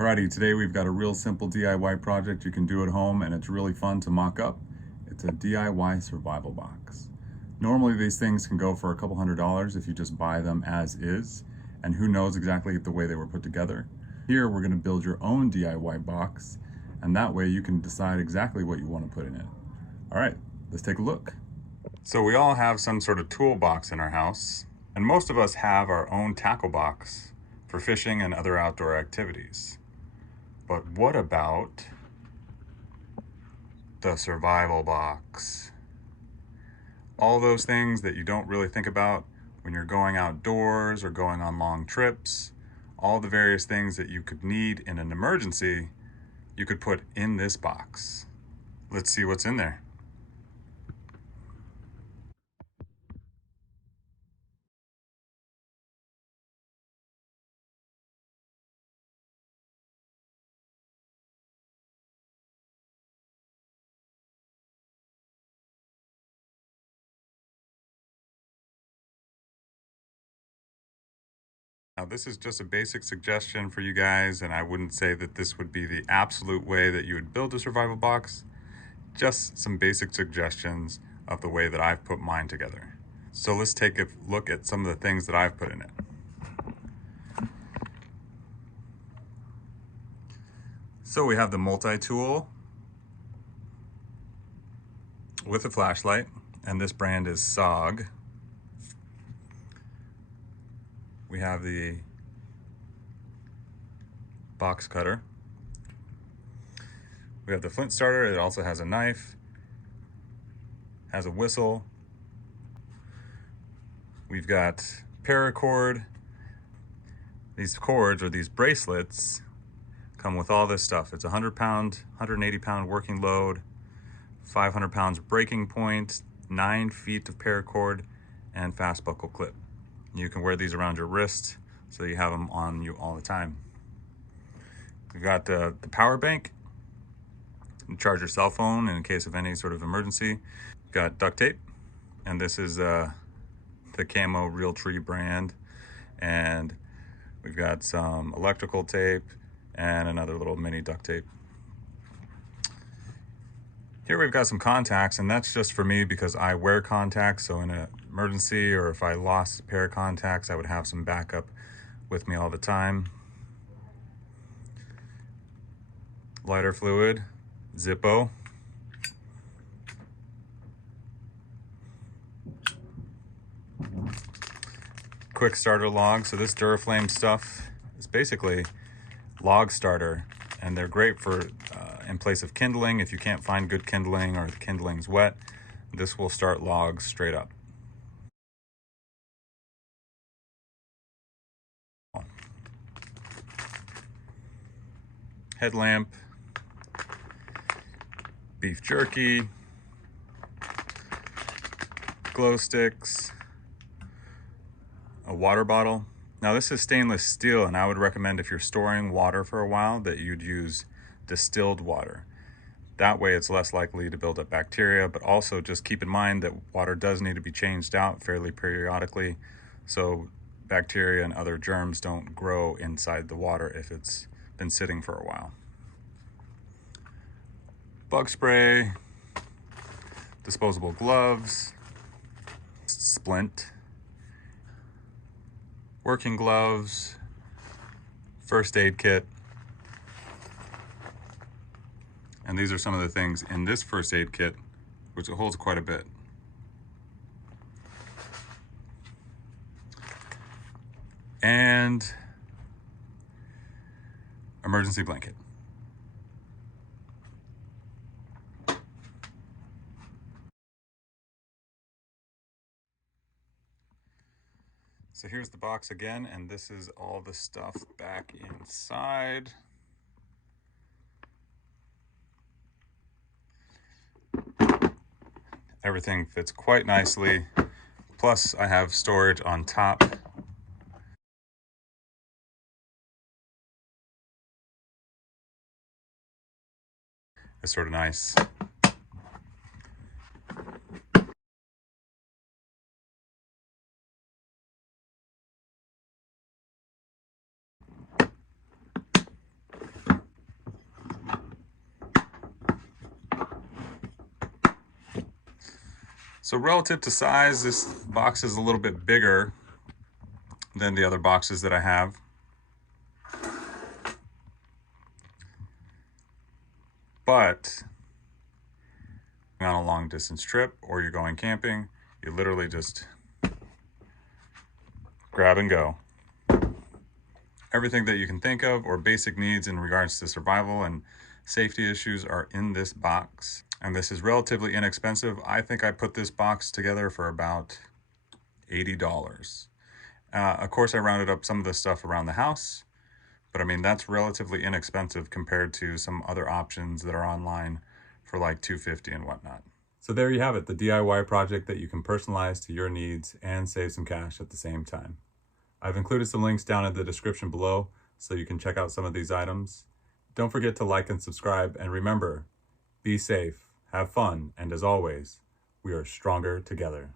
Alrighty, today we've got a real simple DIY project you can do at home, and it's really fun to mock up. It's a DIY survival box. Normally these things can go for a couple $100s if you just buy them as is, and who knows exactly the way they were put together. Here we're going to build your own DIY box, and that way you can decide exactly what you want to put in it. Alright, let's take a look. So we all have some sort of toolbox in our house, and most of us have our own tackle box for fishing and other outdoor activities. But what about the survival box? All those things that you don't really think about when you're going outdoors or going on long trips, all the various things that you could need in an emergency, you could put in this box. Let's see what's in there. Now, this is just a basic suggestion for you guys, and I wouldn't say that this would be the absolute way that you would build a survival box. Just some basic suggestions of the way that I've put mine together. So let's take a look at some of the things that I've put in it. So we have the multi-tool with a flashlight, and this brand is SOG. We have the box cutter. We have the flint starter. It also has a knife, has a whistle. We've got paracord. These cords, or these bracelets, come with all this stuff. It's a 100-pound, 180-pound working load, 500 pounds breaking point, 9 feet of paracord, and fast buckle clip. You can wear these around your wrist so you have them on you all the time. We've got the power bank. You charge your cell phone in case of any sort of emergency. We've got duct tape, and this is the Camo Real Tree brand. And we've got some electrical tape and another little mini duct tape. Here we've got some contacts, and that's just for me because I wear contacts, so in an emergency or if I lost a pair of contacts, I would have some backup with me all the time. Lighter fluid, Zippo. Quick starter log. So this Duraflame stuff is basically log starter, and they're great for in place of kindling. If you can't find good kindling or the kindling's wet, this will start logs straight up. Headlamp, beef jerky, glow sticks, a water bottle. Now this is stainless steel, and I would recommend if you're storing water for a while that you'd use distilled water. That way it's less likely to build up bacteria, but also just keep in mind that water does need to be changed out fairly periodically, so bacteria and other germs don't grow inside the water if it's been sitting for a while. Bug spray, disposable gloves, splint, working gloves, first aid kit. And these are some of the things in this first aid kit, which holds quite a bit. And emergency blanket. So here's the box again, and this is all the stuff back inside. Everything fits quite nicely. Plus I have storage on top. It's sort of nice. So relative to size, this box is a little bit bigger than the other boxes that I have. But on a long distance trip or you're going camping, you literally just grab and go. Everything that you can think of or basic needs in regards to survival and safety issues are in this box. And this is relatively inexpensive. I think I put this box together for about $80. Of course, I rounded up some of the stuff around the house, but I mean, that's relatively inexpensive compared to some other options that are online for like $250 and whatnot. So there you have it, the DIY project that you can personalize to your needs and save some cash at the same time. I've included some links down in the description below so you can check out some of these items. Don't forget to like and subscribe, and remember, be safe, have fun, and as always, we are stronger together.